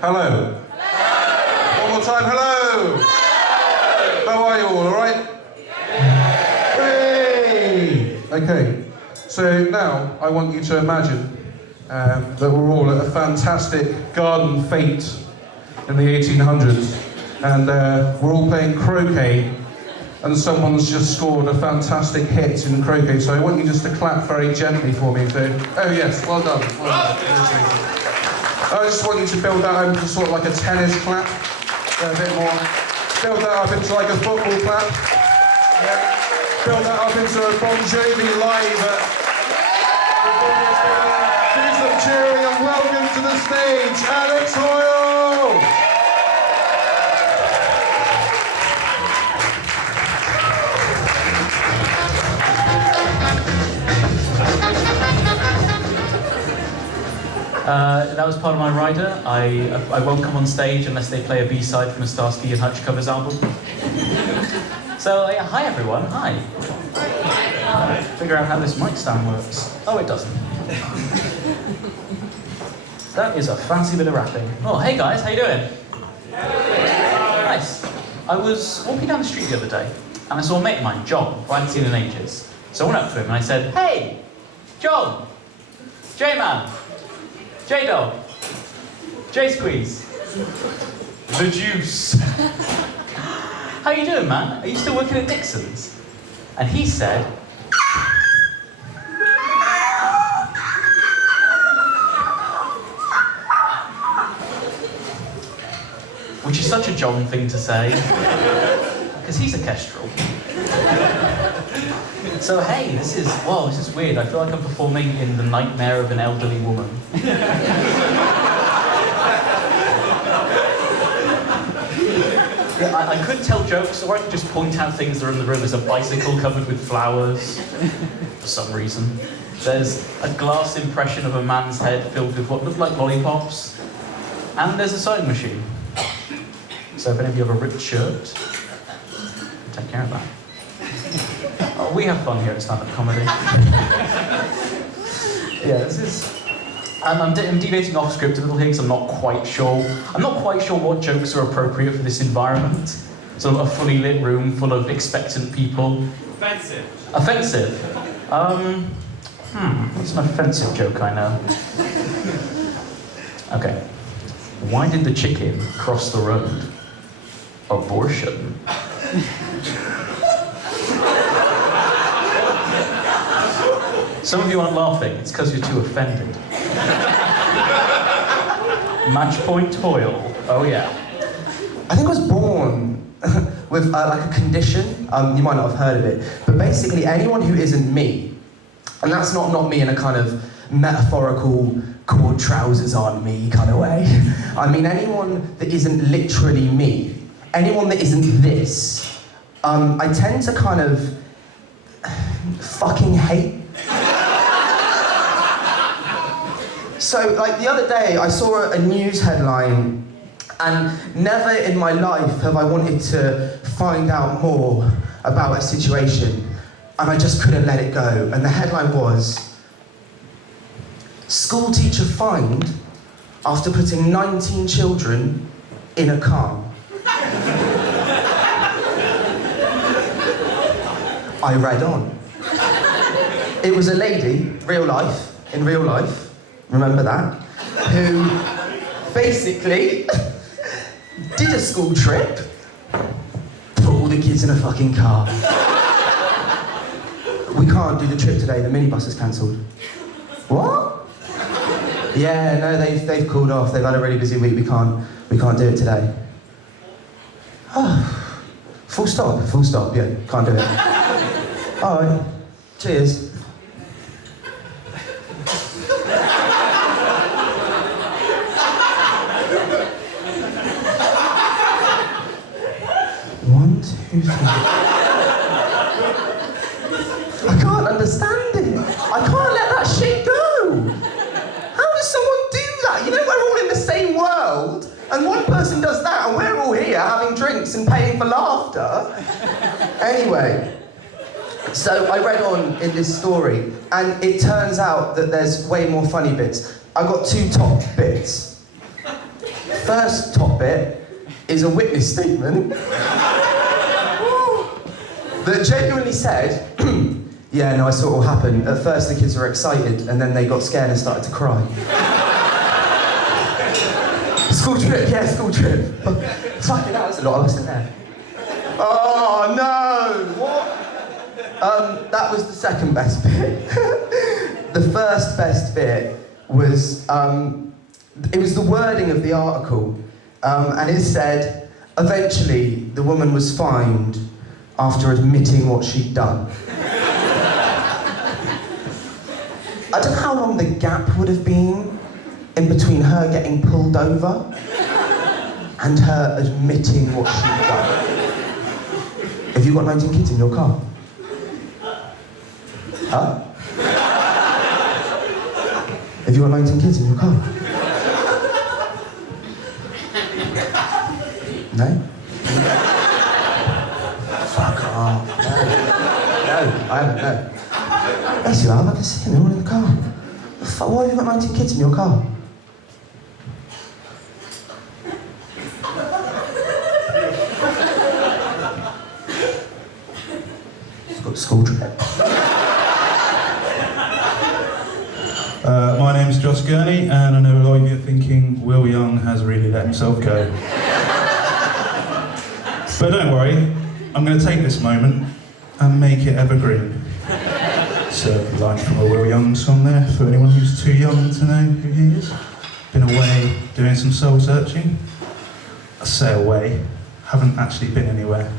Hello. Hello. One more time, hello. Hello. How are you all right? Yeah. Hey. Okay, so now I want you to imagine that we're all at a fantastic garden fete in the 1800s, and we're all playing croquet, and someone's just scored a fantastic hit in croquet, so I want you just to clap very gently for me. So, oh yes, well done. Well done. I just want you to build that up into sort of like a tennis clap, a bit more. Build that up into like a football clap. Yeah. Build that up into a Bon Jovi live at do some cheering and welcome to the stage, Alex Hoyle! That was part of my rider. I won't come on stage unless they play a B-side from a Starsky and Hutch covers album. So, yeah, hi everyone, hi. Figure out how this mic stand works. Oh, it doesn't. That is a fancy bit of rapping. Oh, hey guys, how you doing? Nice. I was walking down the street the other day, and I saw a mate of mine, John, who I hadn't seen in ages. So I went up to him and I said, hey, John, J-Man, J-Dog, J-Squeeze, the juice. How you doing, man? Are you still working at Dixon's? And he said, which is such a John thing to say, because he's a kestrel. So hey, this is weird. I feel like I'm performing in The Nightmare of an Elderly Woman. Yeah, I could tell jokes, or I could just point out things that are in the room. There's a bicycle covered with flowers, for some reason. There's a glass impression of a man's head filled with what look like lollipops. And there's a sewing machine. So if any of you have a ripped shirt, take care of that. Oh, we have fun here at stand-up comedy. Yeah, this is... I'm deviating off script a little here because I'm not quite sure what jokes are appropriate for this environment. So a fully lit room full of expectant people. Offensive. Offensive? What's an offensive joke I know? Okay. Why did the chicken cross the road? Abortion. Some of you aren't laughing, it's because you're too offended. Match point Hoyle. Oh yeah. I think I was born with like a condition, you might not have heard of it, but basically anyone who isn't me, and that's not me in a kind of metaphorical cord trousers on me kind of way. I mean anyone that isn't literally me, anyone that isn't this, I tend to kind of fucking hate. So, like the other day, I saw a news headline, and never in my life have I wanted to find out more about a situation, and I just couldn't let it go. And the headline was, school teacher fined after putting 19 children in a car. I read on. It was a lady, in real life, remember that, who basically did a school trip, put all the kids in a fucking car. We can't do the trip today, the minibus is cancelled. What? Yeah, no, they've called off, they've had a really busy week, we can't do it today. Oh, full stop, yeah, can't do it. Alright, cheers. I can't understand it. I can't let that shit go. How does someone do that? You know, we're all in the same world, and one person does that, and we're all here having drinks and paying for laughter. Anyway, so I read on in this story, and it turns out that there's way more funny bits. I got two top bits. first top bit is a witness statement that genuinely said, yeah, no, I saw it all happen. At first the kids were excited and then they got scared and started to cry. School trip, yeah, school trip. Fucking hell, there's a lot of us in there. Oh no, what? That was the second best bit. The first best bit was, it was the wording of the article, and it said, eventually the woman was fined after admitting what she'd done. I don't know how long the gap would have been in between her getting pulled over and her admitting what she'd done. Have you got 19 kids in your car? Huh? Have you got 19 kids in your car? No? Fuck off. No, I haven't, no. Yes, you have, I can see them, they're all in the car. Why have you got 19 kids in your car? It's got a school trip. My name's Josh Gurney, and I know a lot of you are thinking Will Young has really let himself go. But don't worry, I'm going to take this moment and make it evergreen. So, a line from a Will Young song there, for anyone who's too young to know who he is. Been away doing some soul searching. I say away, haven't actually been anywhere.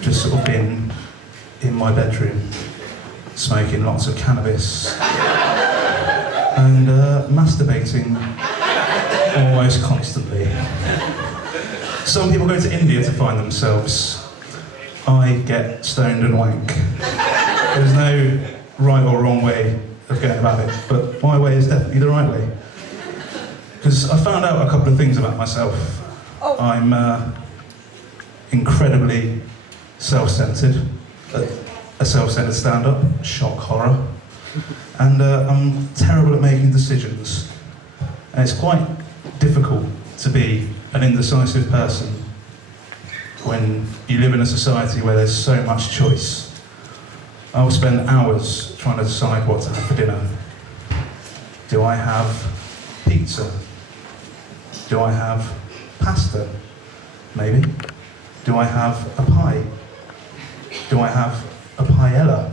Just sort of been in my bedroom, smoking lots of cannabis. And masturbating almost constantly. Some people go to India to find themselves. I get stoned and wank. There's no right or wrong way of going about it, but my way is definitely the right way. Because I found out a couple of things about myself. I'm incredibly self-centered, a self-centered stand-up, shock horror. And I'm terrible at making decisions. And it's quite difficult to be an indecisive person when you live in a society where there's so much choice. I will spend hours trying to decide what to have for dinner. Do I have pizza? Do I have pasta? Maybe. Do I have a pie? Do I have a paella?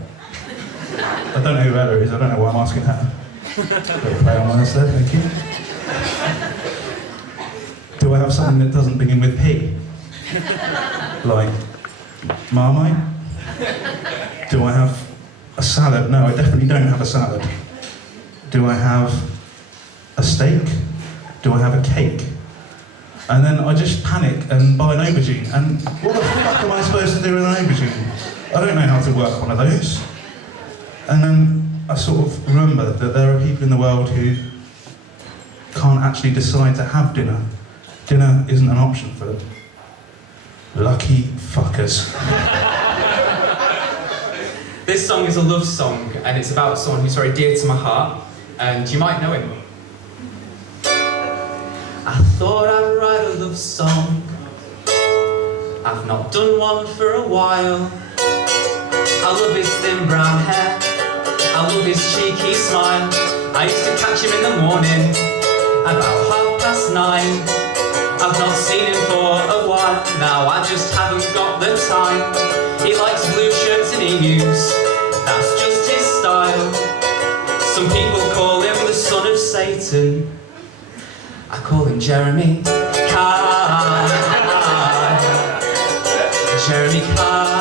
I don't know who Ella is, I don't know why I'm asking her. Little play on words there, thank you. Do I have something that doesn't begin with P? Like Marmite? Do I have a salad? No, I definitely don't have a salad. Do I have a steak? Do I have a cake? And then I just panic and buy an aubergine. And what the fuck am I supposed to do with an aubergine? I don't know how to work one of those. And then I sort of remember that there are people in the world who can't actually decide to have dinner. Dinner isn't an option for them. Lucky fuckers. This song is a love song, and it's about someone who's very dear to my heart, and you might know him. I thought I'd write a love song. I've not done one for a while. I love his thin brown hair. I love his cheeky smile. I used to catch him in the morning, about 9:30. I've not seen him for a while now, I just haven't got the time. He likes blue shirts and emus, that's just his style. Some people call him the son of Satan. I call him Jeremy Carr. Jeremy Carr.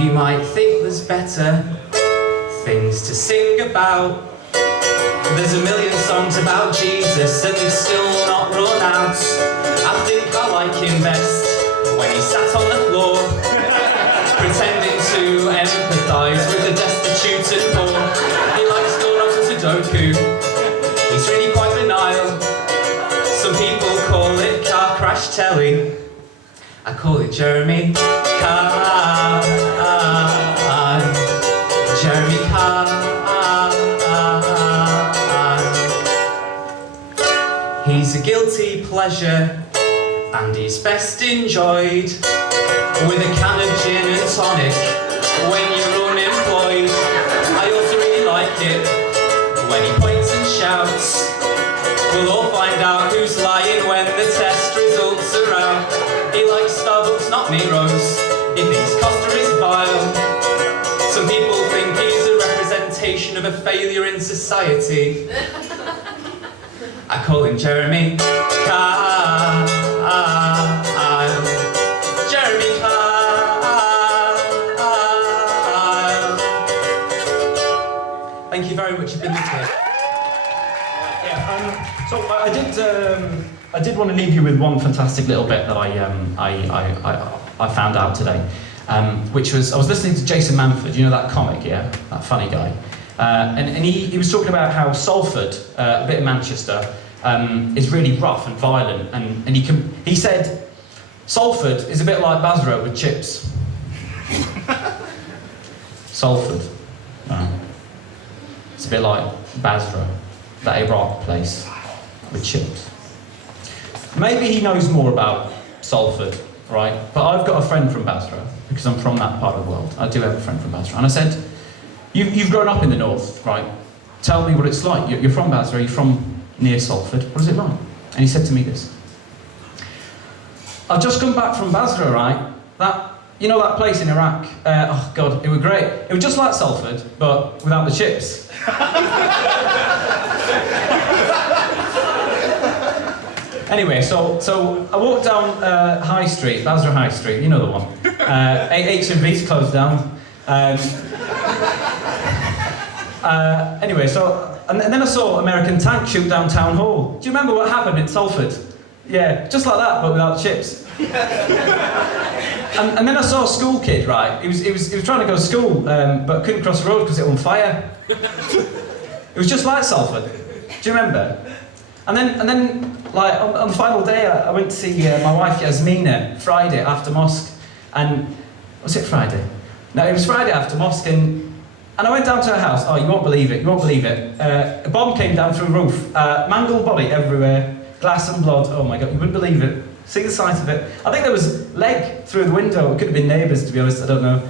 You might think there's better things to sing about. There's a million songs about Jesus and they've still not run out. I think I like him best when he sat on the floor, pretending to empathise with the destitute and poor. He likes donuts and Sudoku. He's really quite benign. Some people call it car crash telly. I call it Jeremy Carr. Jeremy Carr. He's a guilty pleasure, and he's best enjoyed with a can of gin and tonic when you're unemployed. I also really like it when he points and shouts. We'll all find out who's lying when the test results are out. He likes Starbucks, not Nero's. He thinks Costa is vile. Some people think he's a representation of a failure in society. I call him Jeremy Kyle. Jeremy Kyle. Thank you very much. You've been listening. Yeah, so I did want to leave you with one fantastic little bit that I found out today, which was I was listening to Jason Manford, you know that comic, yeah, that funny guy, and he was talking about how Salford, a bit of Manchester, is really rough and violent, and he said Salford is a bit like Basra with chips. Salford, it's a bit like Basra, that Iraq place with chips. Maybe he knows more about Salford, right? But I've got a friend from Basra, because I'm from that part of the world. I do have a friend from Basra. And I said, you've grown up in the north, right? Tell me what it's like. You're from Basra, you're from near Salford. What is it like? And he said to me this. I've just come back from Basra, right? You know that place in Iraq? Oh God, it was great. It was just like Salford, but without the chips. Anyway, so I walked down High Street, Basra High Street, you know the one. H&V's closed down. Anyway, and then I saw American tank shoot down Town Hall. Do you remember what happened in Salford? Yeah, just like that, but without the chips. and then I saw a school kid, right? He was trying to go to school, but couldn't cross the road because it was on fire. It was just like Salford. Do you remember? And then, like on the final day, I went to see my wife Yasmina Friday after mosque, and was it Friday? No, it was Friday after mosque, and I went down to her house. Oh, you won't believe it! You won't believe it! A bomb came down through the roof. Mangled body everywhere, glass and blood. Oh my God, you wouldn't believe it. See the sight of it. I think there was leg through the window. It could have been neighbours, to be honest. I don't know.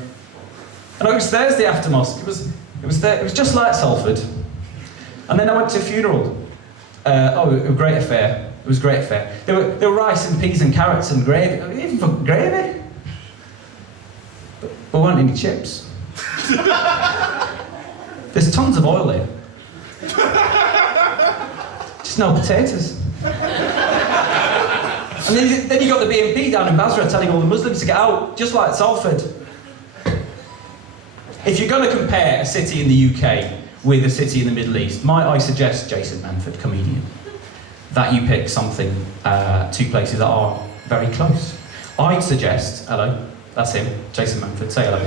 And it was Thursday after mosque. It was just like Salford. And then I went to a funeral. It was a great affair. It was a great affair. There were rice and peas and carrots and gravy. Even for gravy. But there weren't any chips. There's tons of oil here. Just no potatoes. And then you got the BNP down in Basra telling all the Muslims to get out, just like Salford. If you're going to compare a city in the UK with a city in the Middle East, might I suggest, Jason Manford, comedian, that you pick something, two places that are very close. I'd suggest, hello, that's him, Jason Manford, say hello.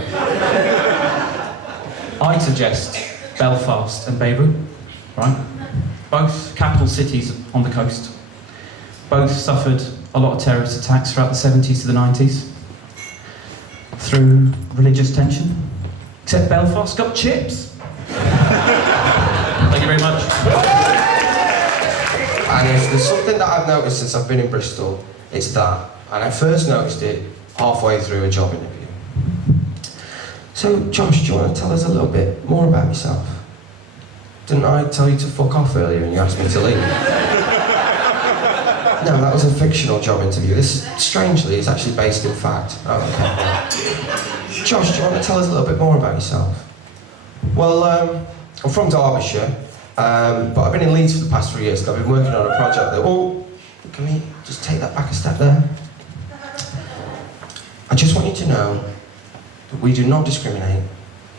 I'd suggest Belfast and Beirut, right? Both capital cities on the coast. Both suffered a lot of terrorist attacks throughout the 70s to the 90s through religious tension. Except Belfast got chips. Thank you very much. And if there's something that I've noticed since I've been in Bristol, it's that. And I first noticed it halfway through a job interview. So, Josh, do you want to tell us a little bit more about yourself? Didn't I tell you to fuck off earlier and you asked me to leave? No, that was a fictional job interview. This, strangely, is actually based in fact. Oh, okay. Josh, do you want to tell us a little bit more about yourself? Well, I'm from Derbyshire, but I've been in Leach for the past 3 years, and I've been working on a project that... Oh, can we just take that back a step there? I just want you to know that we do not discriminate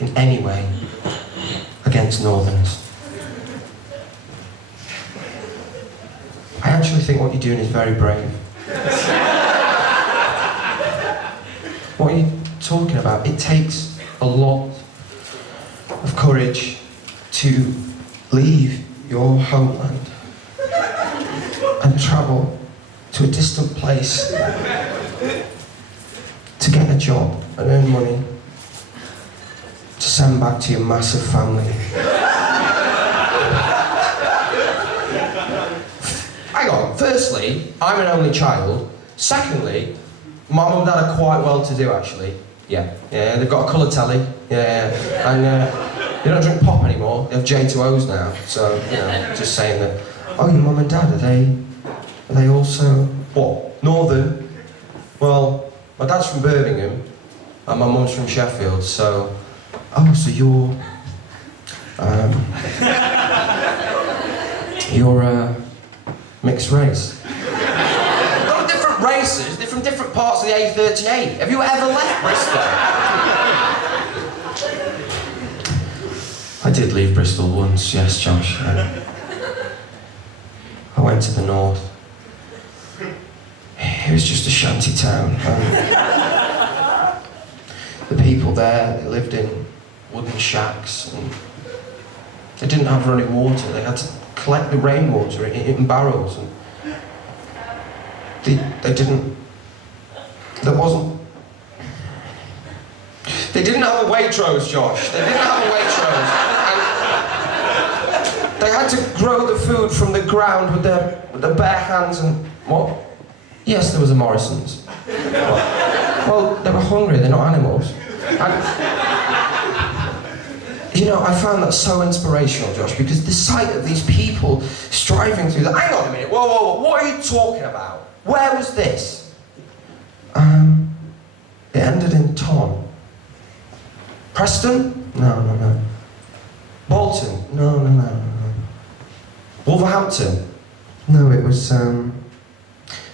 in any way against Northerners. I actually think what you're doing is very brave. What are you talking about? It takes a lot of courage to leave your homeland and travel to a distant place to get a job and earn money to send back to your massive family. Hang on. Firstly, I'm an only child. Secondly, my mum and dad are quite well to do, actually. Yeah, they've got a colour telly. Yeah. And they don't drink pop anymore. They have J2Os now. So, you know, just saying that. Oh, your mum and dad, are they also, what, Northern? Well, my dad's from Birmingham, and my mum's from Sheffield, so... Oh, so you're mixed race. They're different races, they're from different parts of the A38. Have you ever left Bristol? I did leave Bristol once, yes, Josh. I went to the north. It was just a shanty town. The people there, they lived in wooden shacks, and they didn't have running water. They had to collect the rainwater in barrels, and they didn't. There wasn't. They didn't have a Waitrose, Josh. They didn't have a Waitrose, and they had to grow the food from the ground with their bare hands. And what? Yes, there was a Morrison's. Well, they were hungry. They're not animals. And, you know, I found that so inspirational, Josh, because the sight of these people striving through that... Hang on a minute, whoa, what are you talking about? Where was this? It ended in Ton. Preston? No. Bolton? No. Wolverhampton? No, it was,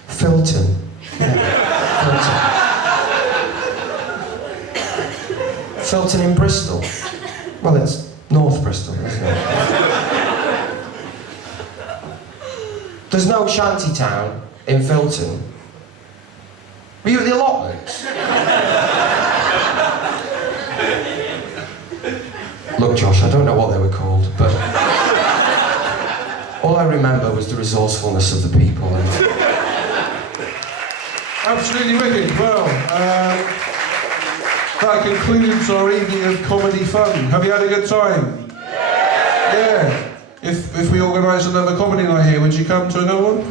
Filton. Yeah, Filton. Filton in Bristol. Well, it's North Bristol, isn't it? There's no shanty town in Filton. Were you at the allotments? Look, Josh, I don't know what they were called, but all I remember was the resourcefulness of the people. Absolutely wicked. Well, that concludes our evening of comedy fun. Have you had a good time? Yeah. If we organise another comedy night here, would you come to another one?